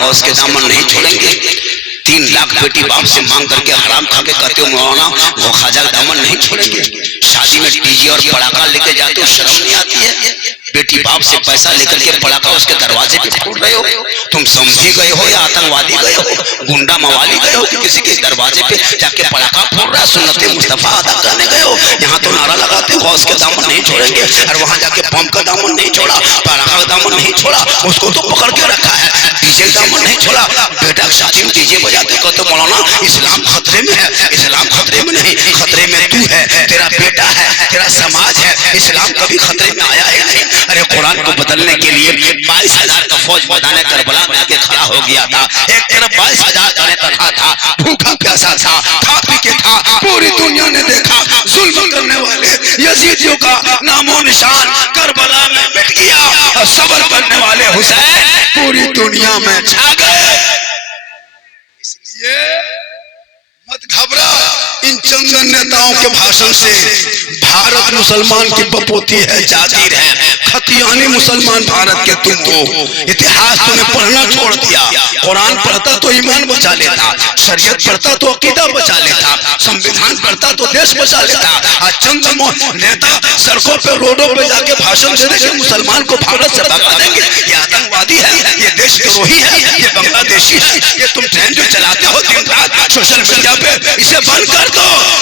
गौस के दामन नहीं छोड़ेंगे। 3 लाख बेटी बाप से मांग करके हराम खा के कहते हो मौलाना वो ख्वाजा का दामन नहीं छोड़ेंगे। शादी में डीजे और पटाखा लेके जाते हो, शर्म नहीं आती है? बेटी बाप से पैसा लेकर के पटाखा उसके दरवाजे पे फोड़ रहे हो। तुम समझी गए हो या आतंकवादी गए हो, गुंडा मवाली गए हो कि किसी के दरवाजे पे जाके पटाखा फोड़ रहा है? सुन्नते मुस्तफा अदा करने गए हो? यहाँ तो नारा लगाते हो गौस के दामन नहीं छोड़ेंगे, और वहां जाके बम का दामन नहीं छोड़ा, पटाखा का दामन नहीं छोड़ा, उसको तो पकड़ के रखा है। डीजे का दामन नहीं छोड़ा, बेटा की शादी में डीजे बजाते कहते मौलाना इस्लाम खतरे में है। इस्लाम खतरे में नहीं, खतरे में तू है, तेरा बेटा है, तेरा समाज है। इस्लाम कभी खतरे में आया है नहीं। अरे कुरान को बदलने के लिए 22,000 का फौज मैदान करबला में आके खड़ा हो गया था। एक तरफ 22,000 का नेता था, भूखा प्यासा था, खा पी के था। पूरी दुनिया ने देखा जुल्म करने वाले यजीदियों का नामो निशान करबला में मिट गया, और सब्र करने वाले हुसैन पूरी दुनिया में छा गए। इसलिए मत घबरा इन चंदन नेताओं के भाषण से। भारत मुसलमान की बपोती है, जागीर है, खतियानी मुसलमान भारत के तुम हो। इतिहास तुम्हें पढ़ना छोड़ दिया। कुरान पढ़ता तो ईमान बचा लेता, शरीयत पढ़ता तो अकीदा बचा लेता, संविधान पढ़ता तो देश बचा लेता। आज चंद नेता सड़कों पे रोडों पे जाके भाषण दे देंगे मुसलमान को भारत से भगा देंगे, ये आतंकवादी है, ये देशद्रोही है, ये बांग्लादेशी है। ये तुम ट्रेन जो चलाते हो दिन रात सोशल मीडिया पे, इसे बंद कर दो।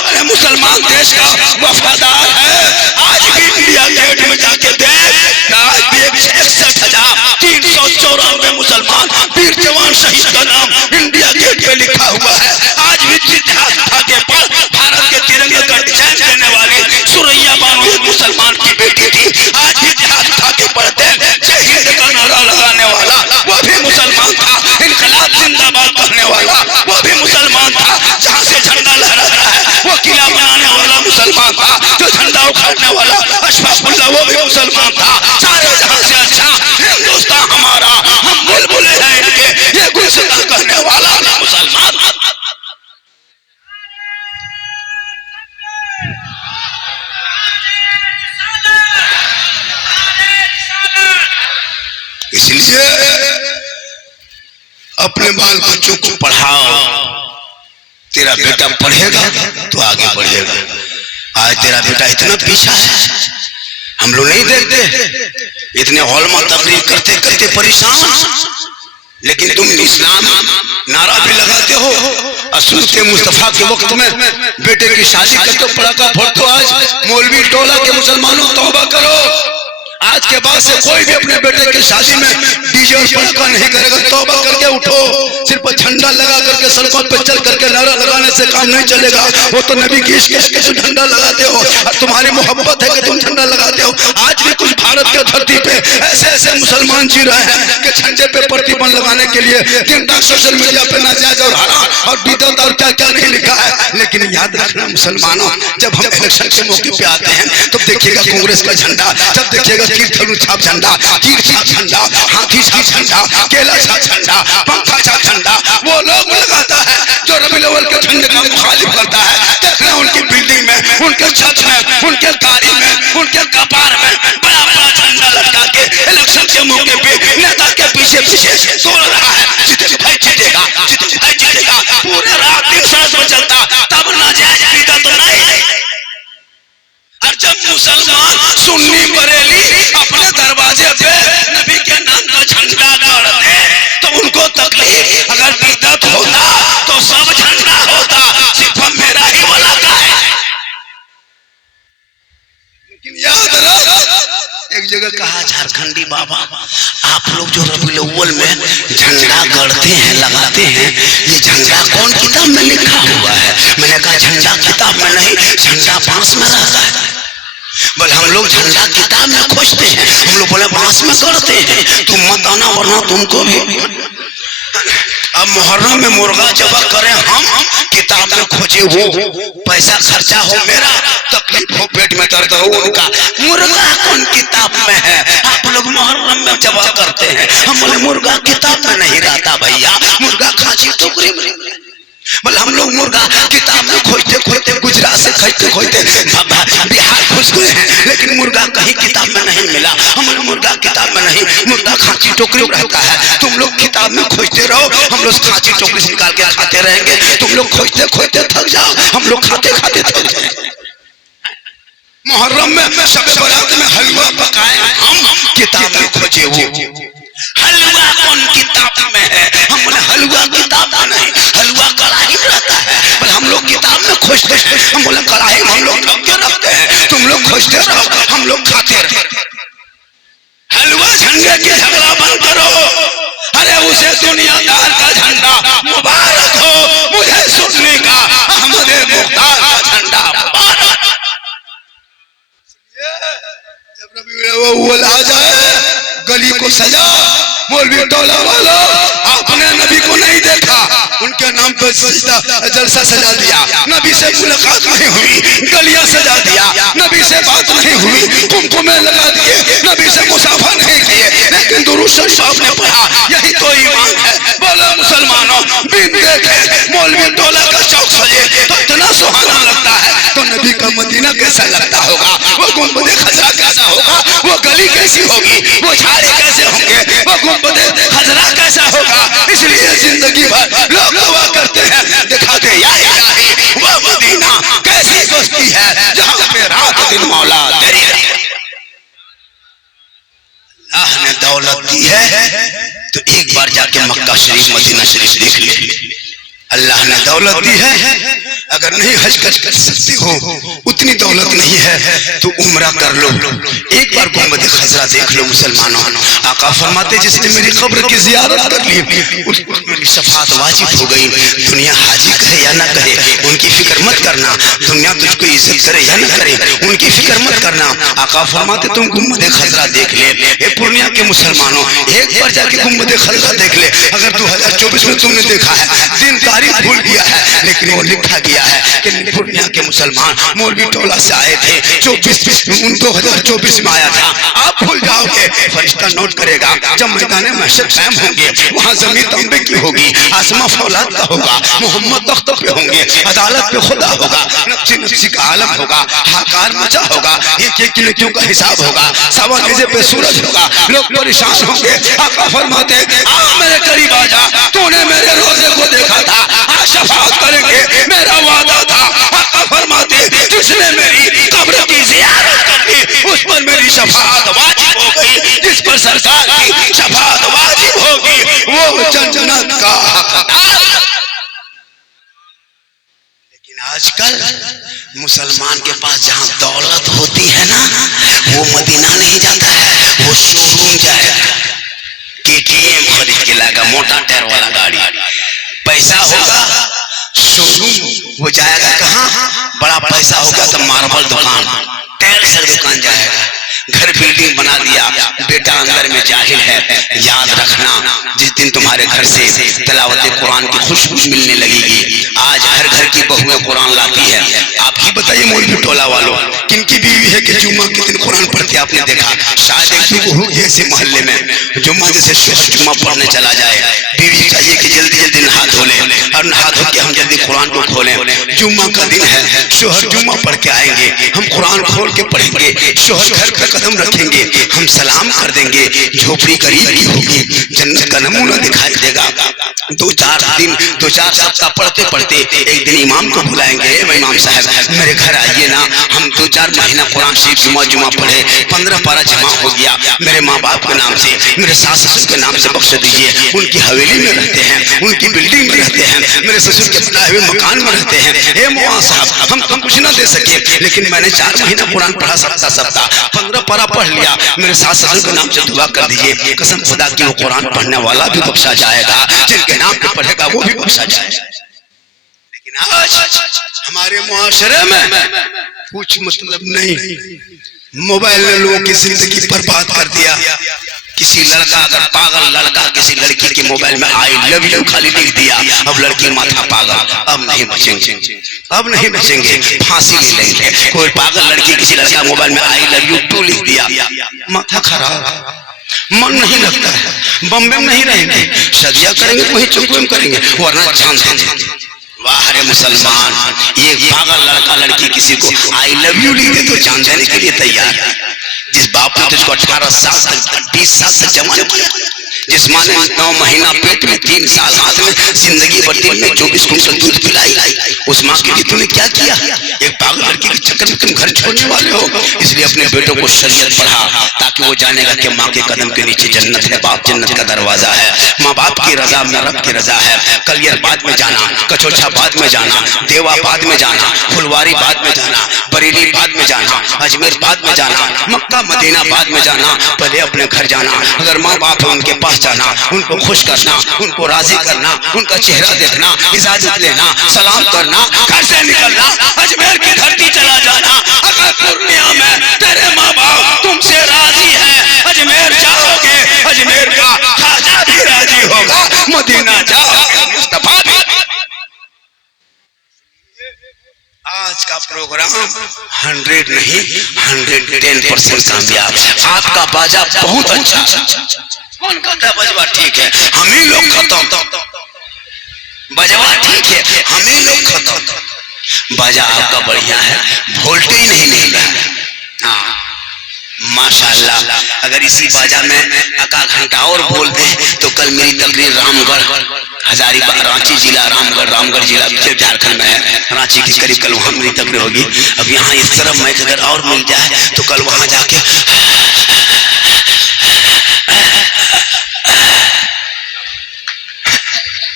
अरे मुसलमान देश का वफादार है। आज भी इंडिया गेट में जाके देख, आज भी 61,394 मुसलमान वीर जवान शहीद का नाम इंडिया गेट पे लिखा हुआ है। आज भी इतिहास भाग्य पर भारत के तिरंगे का डिजाइन देने वाली सुरैया बानो एक मुसलमान की बेटी थी। आज भी इतिहास भाग्य पढ़ते जय हिंद का नारा लगाने वाला वो भी मुसलमान था। इनकलाब जिंदाबाद कहने वाला वो भी मुसलमान था। जहाँ से झंडा लहराता है वो किला बनाने वाला मुसलमान था। जो झंडा उखाड़ने वाला अशफाकुल्लाह वो भी मुसलमान था। सारे जहां से अच्छा हिंदुस्तान हमारा, हम बुलबुले हैं इनके, ये गुलसिता कहने वाला मुसलमान। इसलिए अपने बाल बच्चों को पढ़ाओ। तेरा बेटा पढ़ेगा तो आगे बढ़ेगा। आज तेरा बेटा इतना पीछा है, हम लोग नहीं देखते, इतने हॉल में तकरीर करते करते परेशान, लेकिन तुम इस्लाम नारा भी लगाते हो। सुन्नते मुस्तफा के वक्त में बेटे की शादी करते हो, पटाखा फोड़ते हो। आज मौलवी टोला के मुसलमानों तौबा करो। आज के बाद से कोई भी अपने बेटे की शादी में डीजे और पटाखा नहीं करेगा। तौबा करके उठो। सिर्फ झंडा लगा करके सड़कों पे चल करके नारा लगाने से काम नहीं चलेगा। वो तो नबी की इश्क के तुम झंडा लगाते हो, और तुम्हारी मोहब्बत है कि तुम झंडा लगाते हो। आज भी कुछ भारत के धरती पे ऐसे ऐसे मुसलमान जी रहे हैं कि झंडे पे प्रतिबंध लगाने के लिए दिन रात सोशल मीडिया पे नाजायज और हराम और बिदअत और क्या क्या नहीं लिखा है। लेकिन याद रखना मुसलमानों, जब हम इलेक्शन के मौके पे आते हैं तब देखिएगा कांग्रेस का झंडा, जब देखिएगा कीर्तन छाप झंडा, तीर छाप झंडा, हाथी छाप झंडा, केला छाप झंडा, पंखा छाप झंडा वो लोग लगाता है जो रबी अव्वल के झंडे का मुखालिफ करता है। देखना उनकी बिल्डिंग में, उनके छत में, उनके गाड़ी में, उनके कपार में बड़ा बड़ा झंडा लटका के इलेक्शन के मौके पे नेता के पीछे पीछे दौड़ रहा है। जीतेगा भाई, जीतेगा, जीतेगा भाई, जीतेगा। पूरे रात दिन सांस में चलता, तब नाजायज पीता तो नहीं। और जब मुसलमान सुन्नी बरेली अपने दरवाजे पे नबी के नाम का झंडा गाड़ते तो उनको तकलीफ, अगर बिदअत होता तो सब झंडा होता, सिर्फ मेरा ही वाला का है। लेकिन याद रख, एक जगह कहा झारखंडी बाबा, आप लोग जो रबीउल अव्वल में झंडा गढ़ते हैं, लगाते हैं, ये झंडा कौन किताब में लिखा हुआ है? मैंने कहा झंडा किताब में नहीं, झंडा बांस में रहता है। बोले हम लोग झंडा किताब में खोजते हैं, हम लोग बोले बांस में गढ़ते हैं। तुम मत आना वरना तुमको भी। अब मुहर्रम में मुर्गा जबा करें हम, किताब में खोजे वो, पैसा खर्चा हो मेरा, तकलीफ हो, पेट में दर्द हो उनका। मुर्गा कौन किताब में है? आप लोग मुहर्रम में जबा करते हैं, हम बोले मुर्गा किताब में नहीं रहता भैया, मुर्गा खांसी टोकरी में। बोले हम लोग मुर्गा किताब में खोजते खोजते गुजरात से खोजते खोजते बिहार घुस गए हैं, लेकिन मुर्गा कहीं किताब में नहीं मिला। हम मुर्गा किताब में नहीं, मुर्गा खांची टोकरी में रहता है, तुम लोग किताब में खोजते रहो, हम लोग खांची टोकरी से निकाल के खाते रहेंगे। तुम लोग खोजते खोजते थक जाओ, हम लोग खाते खाते थक जाएंगे। मुहर्रम में शब बरात में हलवा पकाए हम, किताब में खोजे वो हलवा कौन किताब में है? हम बोले हलवा किताब में नहीं, हलवा कढ़ाई में रहता है, पर हम लोग किताब में खोजते हैं। हम बोले कढ़ाई में हम लोग ढक के रखते हैं, तुम लोग खोजते रहो, हम लोग खाते रहो। हलवा झंडे की झगड़ा बंद करो। अरे उसे दुनियादार का झंडा मुबारक हो, मुझे सुनने का अहमद मुख्तार का झंडा मुबारक। जब रबीउल अव्वल आ जाए, गली को सजा, मौलवी टोला वाला आपने नबी को नहीं देखा, उनके नाम पर सजदा जलसा सजा दिया, नबी से मुलाकात नहीं हुई, गलियां सजा दिया, नबी से बात नहीं हुई, कुमकुमे लगा दिए, नबी से मुसाफा नहीं किए, लेकिन दुरूद शरीफ आपने पढ़ा, यही तो ईमान है। बोलो मुसलमानों, बिन देखे मौलवी टोला का चौक सजे तो इतना सुहाना लगता है, तो नबी का मदीना कैसा लगता होगा, वो गुंबद खजरा कैसा होगा, वो गली कैसी होगी, वो झाड़ी कैसे होंगे, वो गुंबद खजरा कैसा होगा। इसलिए जिंदगी भर लोग दुआ करते हैं, दिखाते या इलाही वो मदीना कैसी बस्ती है जहां पे रात दिन मौला तेरी अल्लाह ने दौलत दी है तो एक बार जाके मक्का शरीफ मदीना शरीफ देख ले। अल्लाह ने दौलत दी है, अगर नहीं हज कर सकते हो, उतनी दौलत नहीं है तो उम्रा कर लो, एक बार गुंबद खजरा देख लो। मुसलमानों, आका फरमाते जिसने मेरी कब्र की जियारत कर ली उसको मेरी शफाअत वाजिब हो गई। दुनिया हाजी कहे या ना कहे उनकी फिक्र मत करना, दुनिया तुझको इज्जत करे या ना करे उनकी फिक्र मत करना। आका फरमाते तुम गुंबद खजरा देख ले। ए पूर्णिया के मुसलमानों, एक बार जाके गुंबद खजरा देख ले। अगर 2024 में तुमने देखा है, दिन तारीख भूल गया है, लेकिन वो लिखा गया है कि पूर्णिया के मुसलमान मौलवी टोला से आए थे, 2024 में आया था। आप भूल जाओगे, फरिश्ता नोट करेगा। जब मैदान महशर कायम होंगे, वहाँ जमीन तंबे की होगी, आसमां फौलाद का होगा, मोहम्मद तख्त पे होंगे, अदालत पे खुदा होगा, नफ्सी नफ्सी का आलम होगा, हाकार मचा होगा, एक एक नेकियों का हिसाब होगा, सवा निजे पे सूरज होगा, लोग परेशान होंगे। आका फरमाते आ मेरे करीब आ जा, तूने मेरे रोजे को देखा था, शफाअत करेंगे, मेरा वादा था। आका फरमाते जिसने मेरी कब्र की जियारत कर ली उस पर मेरी शफाअत वाजिब हो गई, जिस पर सरकार की शफाअत वाजिब होगी वो जन्नत का हकदार। लेकिन आजकल मुसलमान के पास जहां दौलत होती है ना, वो मदीना नहीं जाता है, वो शोरूम जाएगा, केटीएम खरीद के लाएगा, मोटा टायर वाला गाड़ी, पैसा होगा शोरूम वो जाएगा। कहाँ बड़ा पैसा होगा तो मार्बल दुकान, टाइल्स दुकान जाएगा। घर बिल्डिंग बना दिया, बेटा अंदर में जाहिल है, याद रखना जिस दिन तुम्हारे घर से तिलावत कुरान की खुशबू मिलने लगेगी। आज हर घर की बहुएं कुरान लाती है। आप ही बताइए मौलवी टोला वालों, किनकी बीवी है कि जुम्मा के दिन कुरान पढ़ते आपने देखा? शायद एक दो होगी ऐसे मोहल्ले में, जुम्मा जैसे शोहर जुम्मा पढ़ने चला जाए, बीवी चाहिए कि जल्दी जल्दी नहा धो ले और नहा धो के हम जल्दी कुरान को खोलें। जुम्मा का दिन है, शोहर जुम्मा पढ़ के आएंगे, हम कुरान खोल के पढ़ेंगे, शोहर घर पे कदम रखेंगे, हम सलाम कर देंगे, झोपड़ी करीब की होगी, जन्नत का नमूना दिखाई देगा। 2-4 सप्ताह पढ़ते पढ़ते एक दिन इमाम को बुलाएंगे, इमाम साहब मेरे घर आइए ना, हम 2-4 महीना कुरान शरीफ जुमा पढ़े, 15 पारा जमा हो गया, मेरे माँ बाप के नाम से, मेरे सास ससुर के नाम से बख्श दीजिए। उनकी हवेली में रहते हैं, उनकी बिल्डिंग में रहते हैं, मेरे ससुर के बनाए हुए मकान में रहते हैं। हे मौलाना साहब, हम तुम कुछ ना दे सके, लेकिन मैंने 4 महीना कुरान पढ़ा, सप्ताह 15 पारा पढ़ लिया, मेरे सास ससुर के नाम से दुआ कर दीजिए। कसम खुदा की वो कुरान पढ़ने वाला भी बख्शा जाएगा, जिनके नाम पे पढ़ेगा वो भी बख्शा जाएगा। लेकिन आज हमारे मुआशरे में कुछ मतलब नहीं, मोबाइल ने लोगों की जिंदगी बर्बाद कर दिया। किसी लड़का अगर पागल लड़का किसी लड़की के मोबाइल में आई लव यू खाली लिख दिया, अब लड़की माथा पागल, अब नहीं बचेंगे, अब नहीं बचेंगे, फांसी ले लेंगे। कोई पागल लड़की किसी लड़का मोबाइल में आई लव यू 2 लिख दिया, माथा खराब, मन नहीं लगता है, बम्बे में नहीं रहेंगे, शादियां करेंगे वही चुप करेंगे, वरना चांद देंगे। वाह रे मुसलमान, एक पागल लड़का लड़की किसी को आई लव यू लिख दे तो चांद देने के लिए तैयार है। जिस बाप ने तुझको 18 साल तक 20 साल तक जवान किया, जिस माँ ने 9 महीना पेट में 3 साल हाथ में जिंदगी भर दिन में 24 कुंटल दूध पिलाई, उस माँ के लिए तूने क्या किया? एक पागल लड़की के चक्कर में तुम घर छोड़ने वाले हो। इसलिए अपने बेटों को शरीयत पढ़ा ताकि वो जानेगा कि माँ के कदम के नीचे जन्नत है, बाप जन्नत का दरवाजा है। माँ बाप की रजा में रब की रजा है। कलियर बाद में जाना, कचोछा बाद में जाना, देवा बाद में जाना, फुलवारी बाद में जाना, बरेली बाद में जाना, अजमेर बाद में जाना, मक्का मदीना बाद में जाना, पहले अपने घर जाना। अगर माँ बाप है उनके पास जाना, उनको खुश करना, उनको राजी करना, उनका चेहरा देखना, इजाजत लेना, सलाम करना, घर से निकलना, अजमेर की धरती चला जाना। अगर पूर्णिया में तेरे माँ बाप तुमसे राजी है, अजमेर जाओगे, अजमेर का खाजा भी राजी होगा, मदीना जाओगे मुस्तफा भी। आज का प्रोग्राम 100 नहीं 110% कामयाब। आपका बाजा बहुत अच्छा, कौन कहता बजवा ठीक है, हम ही लोग खत्म। बजवा ठीक है, हम ही लोग खत्म। बाजा आपका बढ़िया है, वोल्टेज नहीं मिल रहा है। हाँ माशाल्लाह, अगर इसी बाजा में आधा घंटा और बोल दे तो कल मेरी तकरीर रामगढ़, हजारीबाग, रांची जिला रामगढ़ जिला झारखंड में है, रांची के करीब, कल वहां मेरी तकरीर होगी। अब यहाँ इस तरफ मैं अगर और मिल जाए तो कल वहां जाके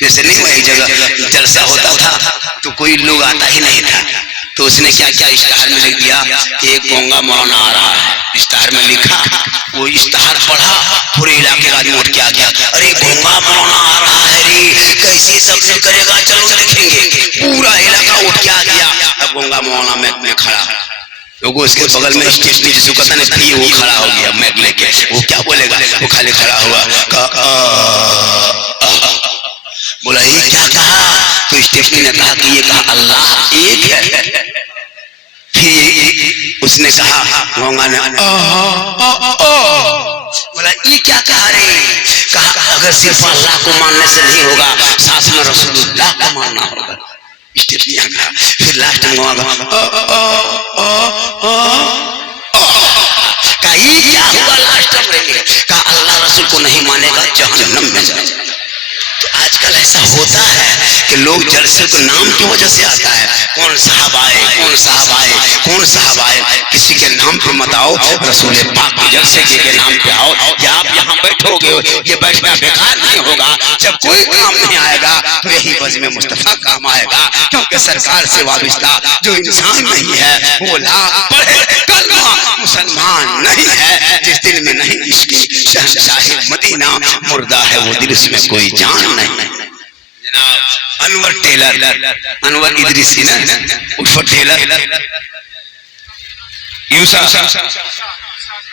जैसे नहीं, वही जगह जलसा होता था तो कोई लोग आता ही नहीं था, तो उसने क्या क्या इश्तहार में लिख दिया कि एक गोंगा मौलाना आ रहा है। इश्तहार में लिखा, वो इश्तहार पढ़ा, पूरे इलाके का आदमी उठ के आ गया, अरे गोंगा मौलाना आ रहा है रे, कैसी तकरीर करेगा, चलो देखेंगे। पूरा इलाका उठ के आ गया। अब गोंगा मौलाना में खड़ा, लोगों उसके बगल में स्टेशनरी जिसको कहता नहीं थी, वो खड़ा हो गया मैक लेके। वो क्या बोलेगा, वो खाली खड़ा हुआ, बोला ये क्या कहा? तो स्टेफनी ने कहा कि ये कहा अल्लाह एक है। फिर उसने कहा, गोंगा ने बोला ये क्या कहा रे? कहा अगर सिर्फ अल्लाह को मानने से नहीं होगा, साथ में रसूलुल्लाह को मानना होगा। स्टेफनी कहा, फिर लास्ट में गोंगा कहा ये क्या हुआ? लास्ट में कहा अल्लाह रसूल को नहीं मानेगा जहन्नम में जाएगा। तो आजकल ऐसा होता है कि लोग जलसे को नाम की वजह से आता है, कौन साहब आए, कौन साहब आए, कौन साहब आए, किसी के नाम पे मत आओ, रसूल पाक के जलसे के नाम पे आओ। या आप यहाँ बैठोगे, ये बैठना बेकार नहीं होगा। जब कोई काम नहीं आएगा तो यही बज़ में मुस्तफा काम आएगा, क्योंकि सरकार से वाबिस्ता जो इंसान नहीं है वो लाख पढ़े कलमा मुसलमान नहीं है। जिस दिल में नहीं इश्क शहंशाह मदीना, मुर्दा है वो दिल, उसमें कोई जान नहीं। जनाब अनवर टेलर, अनवर इदरीसी ना, उर्फ टेलर,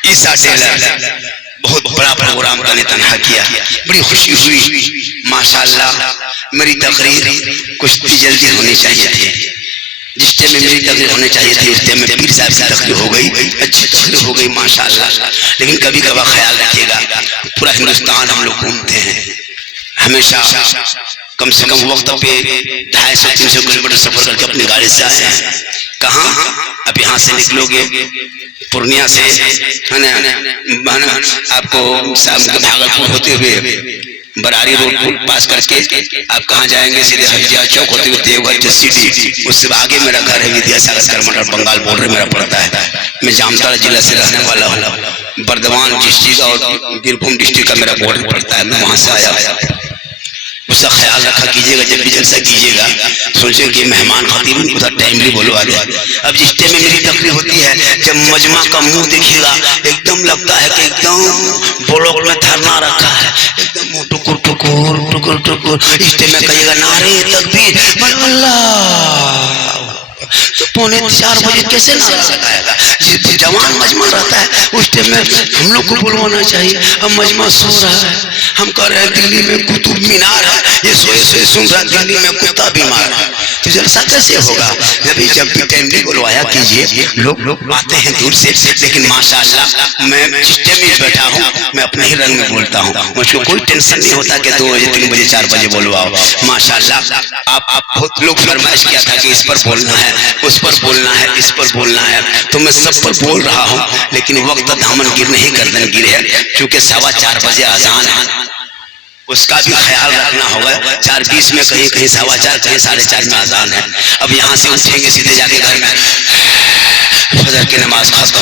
ईसा टेलर, बहुत बड़ा प्रोग्राम का तनहा किया, बड़ी खुशी हुई माशाल्लाह। मेरी तकरीर कुछ भी जल्दी होनी चाहिए थी, जिस टाइम में मेरी तकरीर होनी चाहिए थी उस टाइम में पीर साहब की तकरीर हो गई, अच्छी तकरीर हो गई माशाल्लाह। लेकिन कभी कभार ख्याल रखिएगा, पूरा हिंदुस्तान हम लोग घूमते हैं, हमेशा कम से कम वक्त पे 250-300 किलोमीटर सफर करके अपनी गाड़ी से आए हैं। कहाँ? अब यहाँ से निकलोगे पूर्णिया से है ना, आपको भागलपुर होते हुए बरारी रोड पास करके आप कहाँ जाएंगे? सीधे हजिया चौक होते हुए देवघर सिटी, उससे आगे मेरा घर है विद्यासागर करमंडल, बंगाल बॉर्डर मेरा पड़ता है। मैं जामताड़ा जिला से रहने वाला हूँ, बर्धमान डिस्ट्रिक्ट और बीरभूम डिस्ट्रिक्ट का मेरा बॉर्डर पड़ता है। मैं वहाँ से आया, उसका ख्याल रखा कीजिएगा। जब भी जलसा कीजिएगा सोचे कि मेहमान खतीब उधर टाइमली बोलो आ जाए। अब जिस टाइम में मेरी तकरीर होती है, जब मजमा का मुंह देखिएगा एकदम लगता है कि एकदम ब्लॉक में धरना रखा है, एकदम मुंह टुकुर टुकुर टुकुर टुकुर। इस टाइम में कहिएगा नारे तकबीर अल्लाह, तो 3:45 बजे कैसे नारा लगाएगा? जिस जवान मजमा रहता है उस टाइम में हम लोग को बुलवाना चाहिए। अब मजमा सो रहा है, हम कह रहे हैं दिल्ली में कुतुब मीनार है, ये सोए से सुन रहा दिल्ली में कुत्ता बीमार है, तो जलसा कैसे होगा? जब भी टाइमली बुलवाया कीजिए, लोग आते हैं दूर से। लेकिन माशाअल्लाह मैं चिश्ते में बैठा हूँ, मैं अपने ही रंग में बोलता हूँ, मुझको कोई टेंशन नहीं होता कि 2 बजे 3 बजे 4 बजे बुलवाओ। माशाअल्लाह आप बहुत लोग फरमाइश किया था कि इस पर बोलना है, उस पर बोलना है, इस पर बोलना है, तो मैं सब पर बोल रहा हूँ। लेकिन वक्त दामन गिर नहीं गर्दन गिर है, क्योंकि 4:15 बजे अजान है, उसका भी ख्याल रखना होगा। 4:20 में कहीं कहीं 4:15, कहीं 4:30 में अजान है। अब यहाँ से उठेंगे सीधे जाके घर में फजर की नमाज खास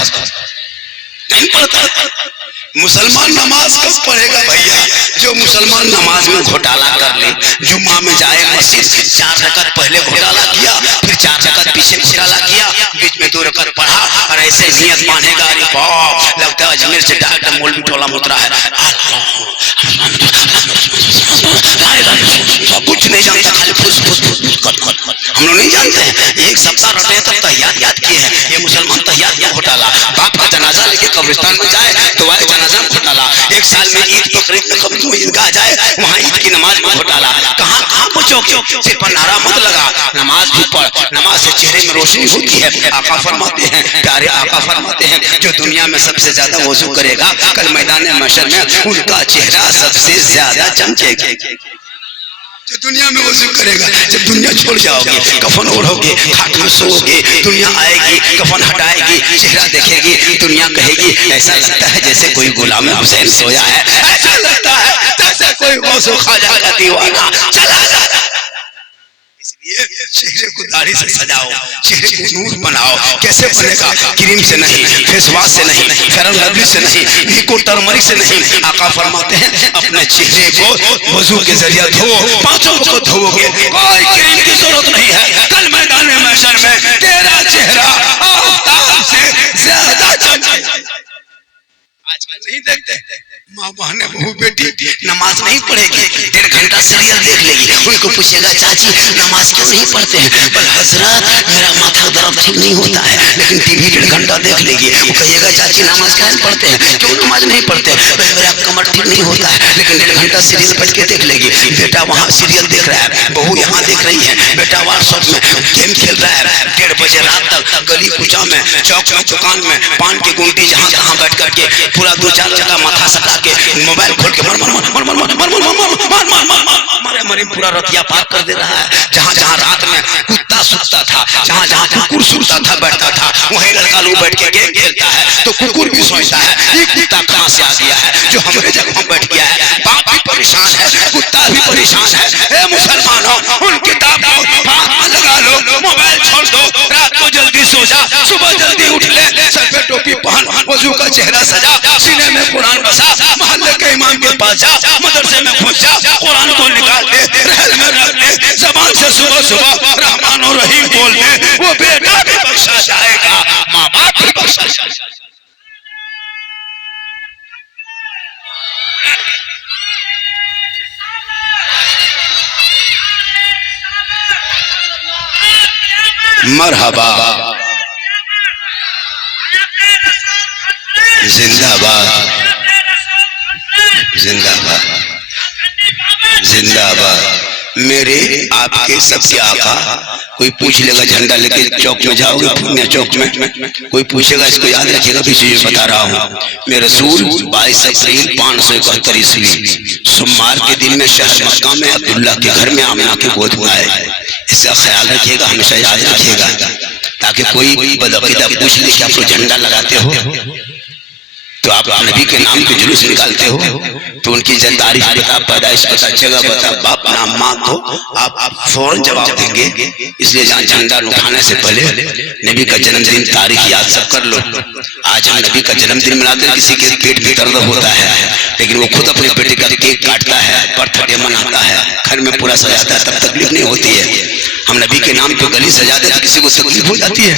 नहीं पढ़ता। मुसलमान नमाज कब पढ़ेगा भैया? जो मुसलमान नमाज में घोटाला कर ले, जुम्मा में जाए मस्जिद, 4 रकात पहले घोटाला किया, फिर 4 रकात पीछे घोटाला किया, बीच में 2 रकात पढ़ा, और ऐसे नियत मानेगा, अरे बाप लगता है अजमेर से डॉक्टर मौलवी टोला मुतरा है, कुछ नहीं जानता, खाली फुस फुस हम लोग नहीं जानते हैं। 1 सप्ताह रटे तक तहियात याद किए हैं। ये मुसलमान तहियात में घोटाला, बाप का जनाजा लेके कब्रिस्तान में जाए तो वह जनाजा में घोटाला, 1 साल में ईद बकरीद में कभी ईदगाह जाए वहाँ ईद की नमाज में घोटाला। कहाँ कहाँ पहुँचोगे? सिर्फ नारा मत लगा, नमाज भी पढ़, नमाज से चेहरे में रोशनी होती है। आका फरमाते हैं, प्यारे आका फरमाते हैं, जो दुनिया में सबसे ज्यादा वजू करेगा कल मैदान महशर में उनका चेहरा सबसे ज्यादा चमकेगा। जो दुनिया में वजू करेगा, जब दुनिया छोड़ जाओगे, कफन ओढ़ोगे, खाट में सोओगे, दुनिया आएगी, कफन हटाएगी, चेहरा देखेगी, दुनिया कहेगी ऐसा लगता है जैसे कोई गुलाम हुसैन सोया है, ऐसा लगता है जैसे कोई गौस ख्वाजा का दीवाना चला जा रहा है। इसलिए चेहरे को दाढ़ी से सजाओ, चेहरे को नूर बनाओ। कैसे बनेगा? क्रीम से नहीं, फेस वॉश से नहीं, फेयर लवली से नहीं, वीको टर्मरिक से नहीं। आका फरमाते हैं अपने चेहरे को वजू के जरिए धो, 5 वक्त धोओगे, कोई क्रीम की जरूरत नहीं है। कल मैदान महशर में तेरा चेहरा आफताब से ज्यादा चमकेगा। आजकल नहीं देखते, माँ बहने बहू बेटी नमाज नहीं पढ़ेगी, 1.5 घंटा सीरियल देख लेगी, उनको पूछेगा चाची नमाज क्यों नहीं पढ़ते हैं? बोले हजरत मेरा माथा दर्द ठीक नहीं होता है, लेकिन टीवी 1.5 घंटा देख लेगी। वो कहिएगा चाची नमाज क्यों नहीं पढ़ते हैं? क्यों नमाज नहीं पढ़ते? बोले मेरा कमर ठीक नहीं होता है, लेकिन 1.5 घंटा सीरियल बैठ के देख लेगी। बेटा वहाँ सीरियल देख रहा है, बहू यहाँ देख रही है, बेटा व्हाट्सएप में गेम खेल रहा है, 1:30 बजे रात तक गली कुचा में, चौक में, दुकान में, पान की गुंडी जहाँ तहाँ बैठ करके पूरा 2-4 जगह माथा सटा के मोबाइल खोल के मर मर मर मर मर मर मर मर मर मर मर मरे मरे पूरा रतिया पार कर दे रहा है। जहाँ जहाँ रात में कुत्ता सूता था, जहाँ जहाँ कुकुर सूता था बैठता था, वहीं लड़का लोग बैठ के गेम खेलता है, तो कुकुर भी सोचता है ये कुत्ता कहाँ से आ गया है जो हमारे जगह बैठ गया है। बाप भी परेशान है, कुत्ता भी परेशान है। मुसलमानों उन किताब को हाथ में लगा लो, मोबाइल छोड़ दो, रात को जल्दी सो जा, सुबह जल्दी उठ ले, सर पे टोपी पहन, वजू का चेहरा सजा, सीने में कुरान बसा, मोहल्ले के इमाम के पास जा, मदरसे में घुस जा, कुरान को निकाल दे, रहल में रख दे, जबान से सुबह सुबह रहमान और रहीम बोल दे, वो बेटा भी बख्शा जाएगा, माँ बाप भी बख्शा जाएगा। मरहबा, जिंदाबाद, जिंदाबाद, जिंदाबाद। मेरे आपके सबके आका, कोई पूछ लेगा झंडा लेके चौक में जाओगे, पुण्य चौक में कोई पूछेगा, इसको याद रखिएगा, पीछे बता रहा हूँ। मेरे रसूल 22 अप्रैल 571 ईस्वी सोमवार के दिन में शहर मक्का में अब्दुल्ला के घर में आमिना के गोद में आए। इसका ख्याल रखिएगा, हमेशा याद रखिएगा, ताकि कोई बदअकीदा पूछ ले कि आप झंडा लगाते हो तो आप नबी के नाम के जुलूस निकालते हो, तो उनकी तारीफ बता, पैदाइश बता, जगह बता, बाप नाम माँ, तो आप फौरन जवाब देंगे। इसलिए जहाँ झंडा उठाने से पहले नबी का जन्मदिन तारीख याद सब कर लो। आज हम नबी का जन्मदिन मनाते हैं, किसी के पेट में दर्द होता है, लेकिन वो खुद अपने बेटे का केक काटता है, बर्थडे मनाता है, घर में पूरा सजाता है, तब तकलीफ नहीं होती है। हम नबी के नाम पे गली सजा देते, किसी को तकलीफ हो जाती है,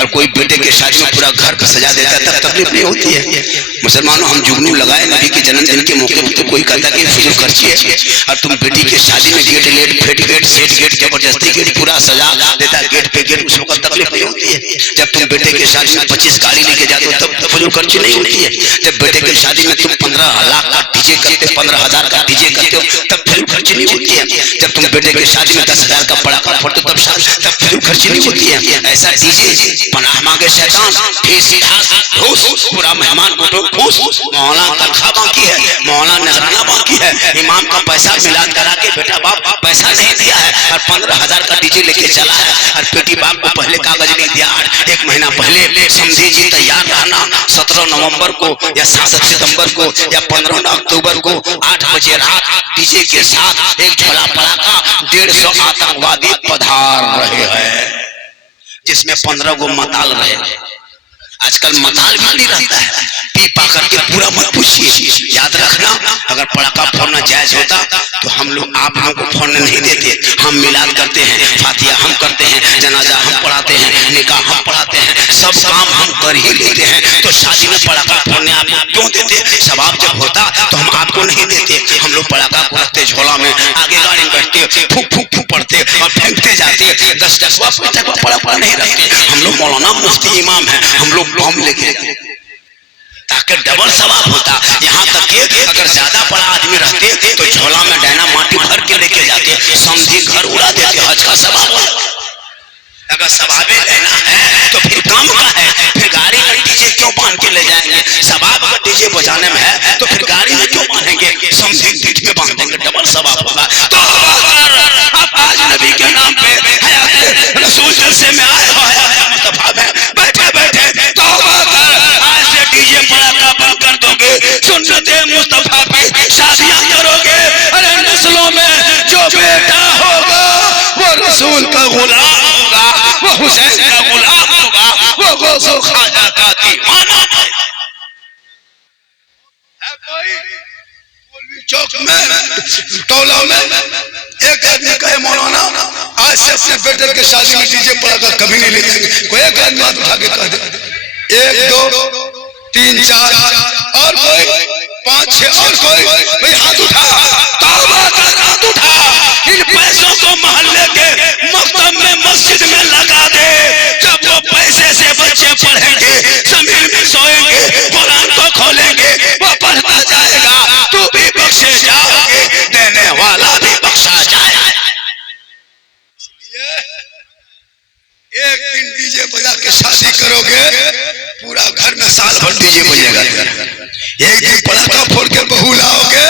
और कोई बेटे के शादी में पूरा घर सजा देता है, तब तकलीफ नहीं होती है। मुसलमानों हम जुगनू लगाए नबी के जन्मदिन के मौके पर, तो कोई कहता कि फजूल खर्ची है, और तुम बेटी की शादी में गेट लेट, फेट गेट, सेट गेट, जबरदस्ती गेट पूरा सजा देता, गेट पे गेट, उस वक्त तकलीफ नहीं होती है। जब तुम बेटे के शादी में 25 गाड़ी लेके जाते हो तब फिजूल खर्ची नहीं होती है। जब बेटे की शादी में तुम 15 लाख का डीजे करते हो, 15,000 का डीजे करते हो, तब फिजूल खर्ची नहीं होती है। जब तुम बेटे की शादी में 10,000 का पटाखा फोड़ते हो, तब फिजूल खर्ची नहीं होती है। ऐसा डीजे पनाह मांगे शैतान, पूरा मेहमान बोलो खुश, मौलाना तनख्वाह बाकी है, मौलाना नजराना बाकी है, इमाम का पैसा मिलाद करा के बेटा बाप पैसा नहीं दिया है और 15,000 का डीजे लेके चला है और बेटी बाप को पहले कागज नहीं दिया। 1 महीना पहले समझी जी तैयार रहना, 17 नवंबर को या 7 सितंबर को या 15 अक्टूबर को 8 बजे रात डीजे के साथ एक झोला पड़ाका 150 आतंकवादी पधार रहे हैं, जिसमें 15 गो मताल रहे। आजकल मताल भी नहीं रहता है, पी पा करके पूरा मत पूछिए। याद रखना, अगर पटाखा फोड़ना जायज होता तो हम लोग आप लोगों को फोड़ने नहीं देते। हम मिलाद करते हैं, फातिहा हम करते हैं, जनाजा हम पढ़ाते हैं, निकाह हम पढ़ाते हैं, सब काम हम कर ही लेते हैं। तो शादी में पटाखा फोड़ने आप क्यों देते? सवाब जब होता तो हम आपको नहीं देते। हम लोग पटाखा को रखते झोला में, आगे गाड़ी में बैठते, फूक फूक फूक पढ़ते और फेंकते जाते। 10-10 पटाखा नहीं रखते। हम लोग मौलाना मुफ्ती इमाम है, हम लोग बम लेके ताकि डबल सवाब होता। यहाँ तक कि अगर ज्यादा बड़ा आदमी रहते तो झोला में डायना माटी भर के लेके जाते, समझी घर उड़ा देते, हज का सवाब होता। अगर सवाबे लेना है तो फिर काम का है, फिर गाड़ी में डीजे क्यों बांध के ले जाएंगे? सवाब अगर डीजे बजाने में है तो फिर गाड़ी में क्यों बांधेंगे? समझी पीठ में बांध देंगे, डबल सवाब होगा। तो आप आज नबी के नाम पे हयात रसूल जलसे में आए हो, हयात मुस्तफा में बैठे बैठे तौबा कर, आज से डीजे पटाखा बंद कर दोगे, सुन्नते मुस्तफा की शादियां करोगे। अरे नस्लों में जो बेटा होगा वो रसूल का गुलाम होगा, वो हुसैन का गुलाम होगा, वो गौसो ख्वाजा का दीवाना है। चौक में टोला में एक आदमी कहे मौलाना आज से अपने बेटे के शादी में डीजे पटाखा कभी नहीं ले जाएंगे। कोई एक आदमी हाथ उठा के कह दे, 1 2 3 4 और कोई 5 6 और कोई भाई हाथ उठा, तौबा कर, हाथ उठा। इन पैसों को मोहल्ले के मकतब में मस्जिद में लगा दे। जब वो पैसे से बच्चे पढ़ेंगे, जमीन में सोएंगे, कुरान को खोलेंगे, वो पढ़ता जाएगा, तू भी बख्शे जाओगे, देने वाला भी बख्शा जाएगा। एक दिन डीजे बजा के शादी करोगे, पूरा घर में साल भर डीजे बजेगा। एक दिन पटाखा फोड़ के बहू लाओगे,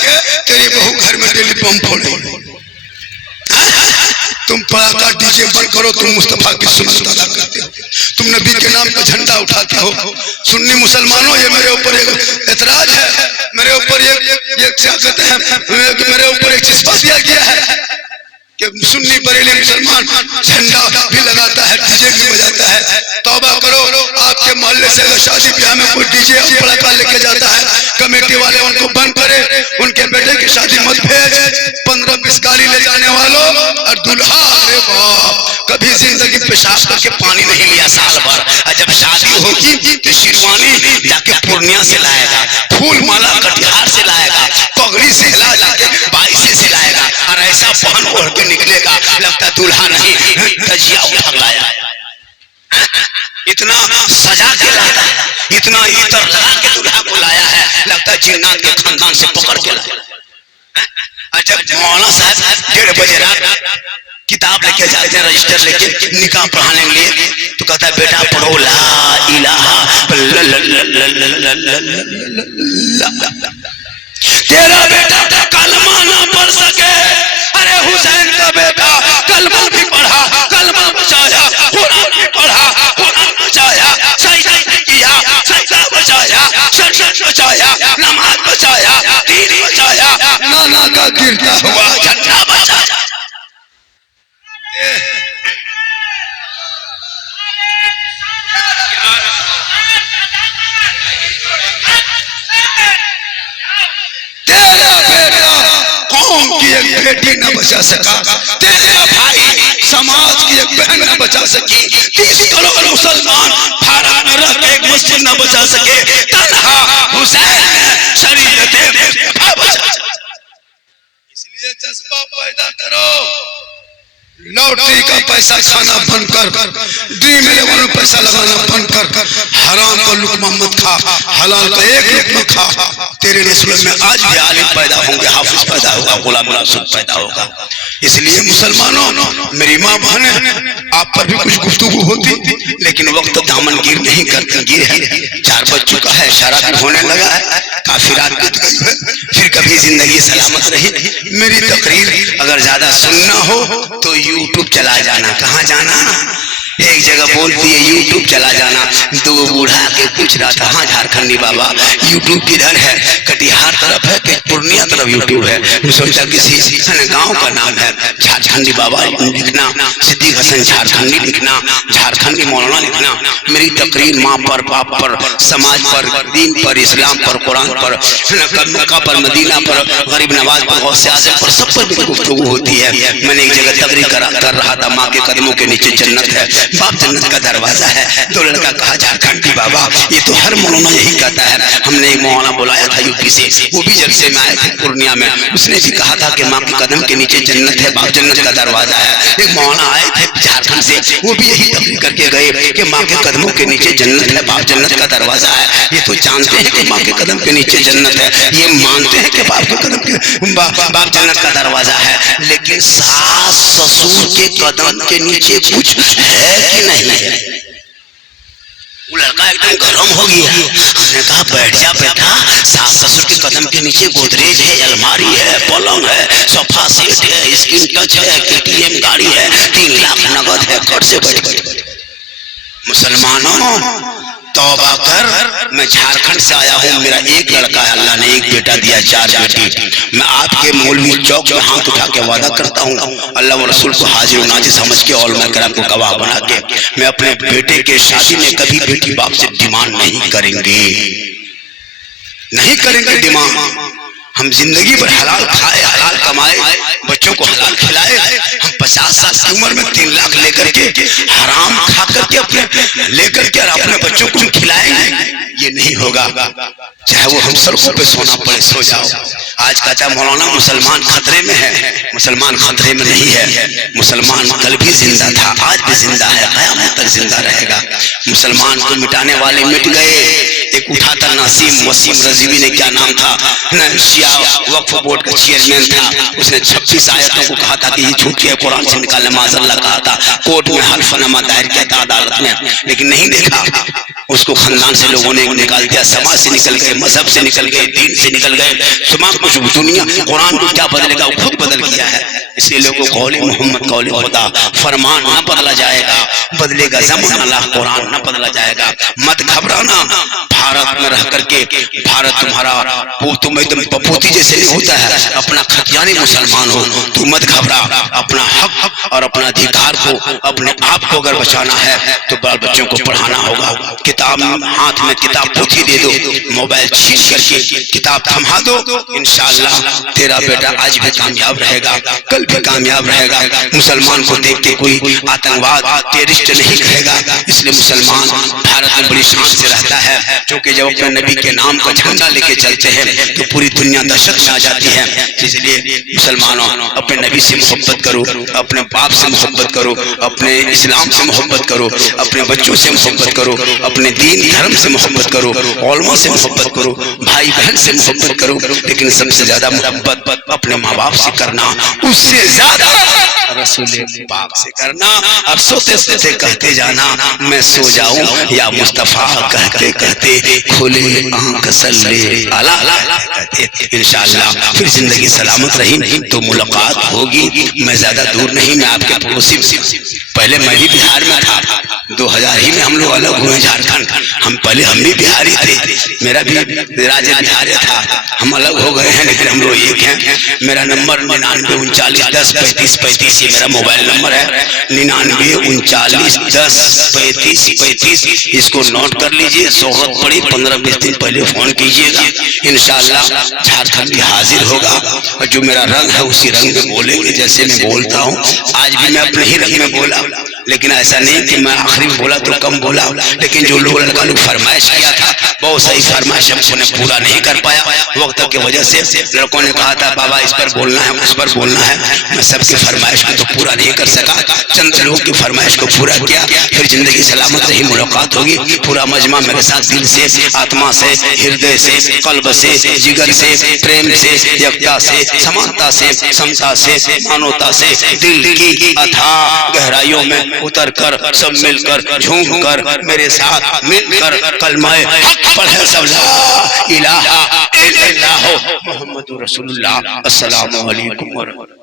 तेरी बहू घर में डेली बम फोड़ेगी। तुम पटाखा डीजे बंद करो, तुम मुस्तफा की सुन्नत अदा करते हो, तुम नबी के नाम का झंडा उठाते हो। सुन्नी मुसलमानों, ये मेरे ऊपर एक एतराज है, मेरे ऊपर ये क्या कहते हैं, मेरे ऊपर एक चिस्पा दिया गया है कि सुन्नी बरेली मुसलमान झंडा भी लगाता है, डीजे भी बजाता है। तौबा करो, आपके मोहल्ले से अगर शादी ब्याह में कोई डीजे और पटाखा लेके जाता है, कमेटी वाले उनको बंद करे, उनके बेटे की शादी मत भेज। 15-20 गाड़ी ले जाने वालों और दूल्हा, अरे बाप, कभी जिंदगी पेशाब करके पानी नहीं लिया साल भर, और जब शादी होगी तो शेरवानी जाके पूर्णिया से लाएगा, फूल माला कटिहार से लाएगा, पगड़ी से हिला जाके 22 से लाएगा, और ऐसा पहन ओढ़ के निकलेगा, लगता दूल्हा नहीं तजिया उठा लाया। इतना सजा के लाया, इतना इतर लगा के दूल्हा को लाया है, लगता जिन्नात के खानदान से पकड़ के लाया। जब मौलाना साहब 1:30 बजे रात किताब लेके जाते हैं, रजिस्टर लेके निकाह पढ़ाने के लिए, तो कहता है बेटा पढ़ो ला इलाहा, तेरा बेटा कलमा ना पढ़ सके। अरे हुसैन का बेटा कलमा भी पढ़ा, कलमा बचाया, कुरान भी पढ़ा, कुरान बचाया, सजदा किया, सजदा बचाया, शरीयत बचाया, नमाज बचाया, दीन बचाया, नाना का गिरता हुआ झंडा बचाया। तेरा बेटा कौम की एक बेटी न बचा सका, तेरा भाई समाज की एक बहन न बचा सकी, 30 करोड़ मुसलमान भारत में रह के एक मस्जिद न बचा सके, तन्हा हुसैन ने शरीयत बचा। इसलिए जज्बा पैदा करो, लॉटरी का पैसा खाना बंद कर, ड्रीम 11 में पैसा लगाना बंद कर, हराम का लुकमा मत खा, हलाल का एक लुकमा खा। तेरे नस्ल में आज भी आलिम पैदा होंगे, हाफिज पैदा होगा, गुलाम रसूल पैदा होगा। इसलिए मुसलमानों, मेरी माँ बहने, आप पर भी कुछ गुफ्तगू होती, लेकिन वक्त दामनगीर नहीं करते, गिर है। 4 बज चुका है, शराब होने लगा है, काफी रात बीत गई है, फिर कभी जिंदगी सलामत रही। मेरी तकरीर अगर ज्यादा सुनना हो तो यूट्यूब चला जाना। कहाँ जाना? एक जगह बोलती है यूट्यूब चला जाना। 2 बूढ़ा के पूछ रहा था, हाँ झारखंडी बाबा यूट्यूब किधर है? कटिहार तरफ है कि पूर्णिया तरफ यूट्यूब है? सोचा किसी गांव का नाम है, झारखंडी बाबा लिखना, सिद्दीक हसन झारखंडी लिखना, झारखंडी मौलाना लिखना। मेरी तकरीर माँ पर, बाप पर, समाज पर, दीन पर, इस्लाम पर, कुरान पर, मक्का पर, मदीना पर, गरीब नवाज पर, गौसे आज़म पर, सब पर भी गुफ्तगू होती है। मैंने एक जगह तकरीर कर रहा था, माँ के कदमों के नीचे जन्नत है, बाप जन्नत का दरवाजा है। तो लड़का कहा झारखंडी बाबा ये तो हर मौलाना यही कहता है। हमने एक मौलाना बुलाया था यूपी से, वो भी जलसे में आए थे पूर्णिया में, उसने भी कहा था कि माँ के कदम के नीचे जन्नत है, बाप जन्नत का दरवाजा है। एक मौलाना आए थे झारखंड से, वो भी यही तकरीर करके गए कि माँ के कदमों के नीचे जन्नत है, बाप जन्नत का दरवाजा है। ये तो जानते हैं कि माँ के कदम के नीचे जन्नत है, ये मानते हैं कि बाप के कदम के बाप जन्नत का दरवाजा है, लेकिन सास ससुर के कदम के नीचे कुछ है कि नहीं है? वो लड़का एकदम गर्म हो गया। हमने कहा बैठ जा बेटा, सास ससुर के कदम के नीचे गोदरेज है, अलमारी है, पलंग है, सोफा सेट है, स्क्रीन टच है, केटीएम गाड़ी है, 3 लाख नगद है, घर से बैठ। मुसलमानों तौबा कर, मैं झारखंड से आया हूँ, मेरा एक लड़का है, अल्लाह ने एक बेटा दिया, 4 बेटी। मैं आपके मौलवी चौक में हाथ उठा के वादा करता हूँ, अल्लाह व रसूल को हाजिर नाजिर समझ के और मैं करम को गवाह बना के, मैं अपने बेटे के शादी में कभी बेटी बाप से डिमांड नहीं करेंगे, नहीं करेंगे डिमांड। हम जिंदगी भर हलाल खाए, हलाल कमाए, बच्चों को हलाल खिलाए। हम 50 साल की उम्र में 3 लाख लेकर के हराम खा करके अपने लेकर के अपने बच्चों को खिलाएंगे, ये नहीं होगा। चाहे वो हम सड़कों पे सोना पड़े, सो जाओ। आज कहता है मौलाना मुसलमान खतरे में है, मुसलमान खतरे में नहीं है। मुसलमान कल भी जिंदा था, आज भी जिंदा है, क़यामत तक जिंदा रहेगा। मुसलमान को मिटाने वाले मिट गए। एक उठा था नासिम वसीम रजीवी ने, क्या नाम था, शिया वक्फ बोर्ड का चेयरमैन था, उसने 26 आयतों को कहा था कि ये झूठी है, कुरान से निकालने माज़अल्लाह कहा था, कोर्ट में हल्फनामा दायर किया था अदालत में, लेकिन नहीं देखा उसको। खानदान से लोगों ने निकाल दिया, समाज से निकल गए, मजहब से निकल गए, दीन से निकल गए, तमाम कुछ। दुनिया कुरान को क्या बदलेगा, वो खुद बदल गया है। इसलिए लोगों को कौली मोहम्मद कौली खुदा, फरमान न बदला जाएगा, बदलेगा ज़माना, अल्लाह कुरान न बदला जाएगा। मत घबराना, भारत में रह करके भारत तुम्हारा तुम एकदम पपोती जैसे नहीं होता है, अपना खतियानी मुसलमान हो, तू मत घबरा। अपना हक और अपना अधिकार को, अपने आप को अगर बचाना है तो बाल बच्चों को पढ़ाना होगा। किताब हाथ में किताब पोथी दे दो, मोबाइल छीन करके किताब थमा दो, इंशाअल्लाह तेरा बेटा आज भी कामयाब रहेगा, कल भी कामयाब रहेगा। मुसलमान को देख के कोई आतंकवाद टेररिस्ट नहीं कहेगा। इसलिए मुसलमान भारत में बड़ी शान से रहता है, क्योंकि जब अपने नबी के नाम का झंडा लेके चलते हैं तो पूरी दुनिया दहशत में आ जाती है। इसलिए मुसलमानों अपने नबी से मोहब्बत करो, अपने बाप से मोहब्बत करो, अपने इस्लाम से मोहब्बत करो, अपने बच्चों से मोहब्बत करो, अपने दीन धर्म से मोहब्बत करो, उलमा से मोहब्बत करो, भाई बहन से मोहब्बत करो, लेकिन सबसे ज्यादा मोहब्बत अपने माँ बाप से करना, उससे ज्यादा रसूल पाक से करना। और सोते सोते कहते जाना, मैं सो जाऊं या मुस्तफा कहते कहते खुले आंख सल्ले अला कहते, इंशाअल्लाह फिर जिंदगी सलामत रही तो मुलाकात होगी। मैं ज्यादा दूर नहीं, मैं आपके पड़ोसी, पहले मैं भी बिहार में था, 2000 ही में हम लोग अलग हुए झारखंड। हम भी बिहारी थे, मेरा भी राज्य बिहार था, हम अलग हो गए हैं लेकिन हम लोग एक हैं। मेरा नंबर 99 39 10 35 35, ये मेरा मोबाइल नंबर है, 99 39 10 35 35। इसको नोट कर लीजिए, जरूरत पड़ी 15-20 दिन पहले फोन कीजिएगा, इंशाअल्लाह झारखंड भी हाजिर होगा। और जो मेरा रंग है उसी रंग में बोलेंगे जैसे मैं बोलता हूँ। आज भी मैं अपने ही रंग में बोला, लेकिन ऐसा नहीं कि मैं आखिरी में बोला तो कम बोला, लेकिन जो लोग लड़का लोग फरमाइश किया था बहुत सारी फरमाइश हमने पूरा नहीं कर पाया वक्त की वजह से। लड़कों ने कहा था बाबा इस पर बोलना है उस पर बोलना है, मैं सबकी फरमाइश को तो पूरा नहीं कर सका, चंद लोगों की फरमाइश को पूरा किया। फिर जिंदगी सलामत रही, मुलाकात होगी। पूरा मजमा मेरे साथ दिल से, आत्मा से, हृदय से, कल्ब से, जिगर से, प्रेम से, एकता से, समानता से, समता से, मानवता से दिल की अथाह गहराइयों में उतर कर सब मिलकर झूम कर मेरे साथ मिलकर कलमाए हक पढ़े सब ला इलाहा इल्लल्लाह मुहम्मदुर रसूलुल्लाह। अस्सलामु अलैकुम व रहमतुल्लाह।